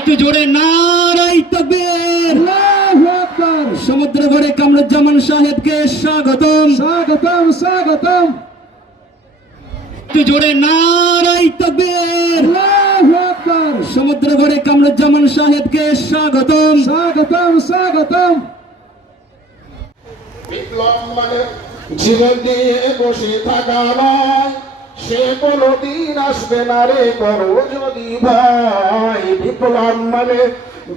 একটু জোরে নারাই তকবীর। সমুদ্র ভরে কামরুজ্জামান সাহেবকে স্বাগতম। স্বাগতম স্বাগতম। একটু জোরে নারাই তকবীর। সমুদ্র ভরে কামরুজ্জামান সাহেবকে স্বাগতম। স্বাগতম স্বাগতম। বিপ্লব মানে জীবন দিয়ে বসে থাকা নয়। সে কোনদিন আসবে না রে করো যদি ভাই বিপ্লব মানে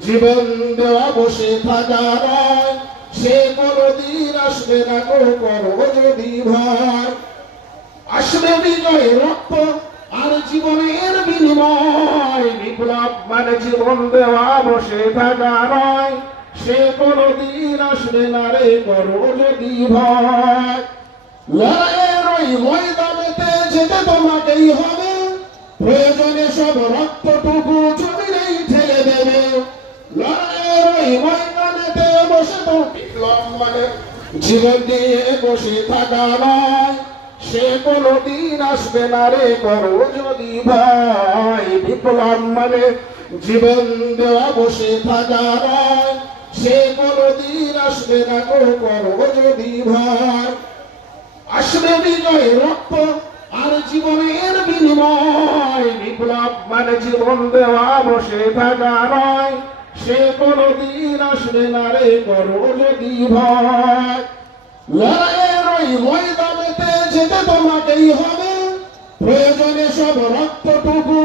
জীবন দেওয়া, বসে থাকা নয়। সে কোনদিন আসবে না গো করো যদি ভাই আসবে বিজয় রক্ত আর জীবনের বিনিময়। বিপ্লব মানে জীবন দেওয়া, বসে থাকা নয়। সে কোনদিন আসবে না রে করো যদি ভয়। লড়াইয়ের ওই ময়দানেতে যেতে তোমাকেই হবে। প্রয়োজনে সব রক্তটুকু জমিনেই ঠেলে দেবে। লড়াইয়ের ওই ময়দানেতে বসে তো মানে। জীবন দিয়ে বসে থাকা নয়, সে কোনদিন আসবে না রে করো যদি ভাই বিপ্লব মানে জীবন দেওয়া বসে থাকা নয়, সে কোনদিন আসবে না গো করো যদি ভাই আসবে বিজয় রক্ত বিপ্লব মানে জীবন দেওয়া বসে থাকা নয়। সে কোনদিন আসবে না রে করো যদি ভয়। যেতে তোমাকেই হবে। প্রয়োজনে সব রক্তটুকু